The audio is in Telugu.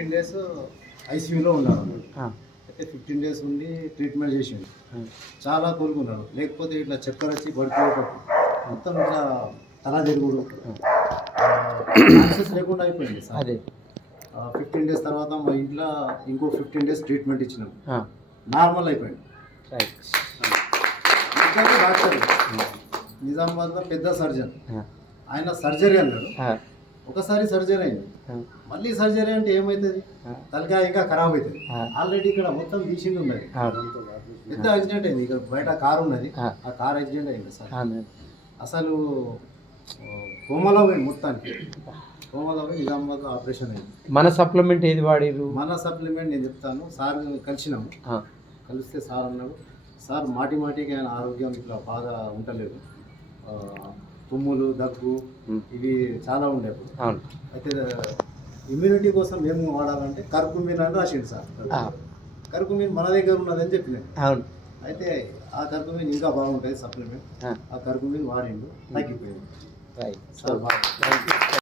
15 డేస్ ఐసీయూలో ఉన్నారు. అయితే 15 డేస్ ఉండి ట్రీట్మెంట్ చేసిండు. చాలా కోలుకున్నాడు. లేకపోతే ఇట్లా చక్కెర వచ్చి పడిపోయేటప్పుడు మొత్తం ఇట్లా తల తిరుగుడు ఛాన్సెస్ లేకుండా అయిపోయింది సార్. అదే 15 డేస్ తర్వాత మా ఇంట్లో ఇంకో 15 డేస్ ట్రీట్మెంట్ ఇచ్చినాం. నార్మల్ అయిపోయింది. డాక్టర్ నిజామాబాద్లో పెద్ద సర్జన్, ఆయన సర్జరీ అన్నాడు. ఒకసారి సర్జరీ అయింది, మళ్ళీ సర్జరీ అంటే ఏమవుతుంది, తలకాయ ఇంకా ఖరాబ్ అవుతుంది. ఆల్రెడీ ఇక్కడ మొత్తం తీసింది ఉన్నది, పెద్ద యాక్సిడెంట్ అయింది. ఇక్కడ బయట కారు ఉన్నది, ఆ కార్ యాక్సిడెంట్ అయింది సార్. అసలు కోమలో పోయింది, మొత్తానికి కోమలో పోయి నిజామాబాద్లో ఆపరేషన్ అయింది. మన సప్లిమెంట్ ఏది వాడిరు? మన సప్లిమెంట్ నేను చెప్తాను సార్. కలిసినాము, కలిస్తే సార్ అన్నాడు, సార్ మాటికి ఆయన ఆరోగ్యం ఇట్లా బాగా ఉండలేదు, తుమ్ములు దగ్గు ఇవి చాలా ఉండేవి. అయితే ఇమ్యూనిటీ కోసం మేము వాడాలంటే కర్కుమిన్ అని రాసిండు సార్. కర్కుమిన్ మన దగ్గర ఉన్నదని చెప్పినాను. అయితే ఆ కర్కుమిన్ ఇంకా బాగుంటుంది సప్లిమెంట్. ఆ కర్కుమిన్ వాడిండు, తగ్గిపోయింది సార్.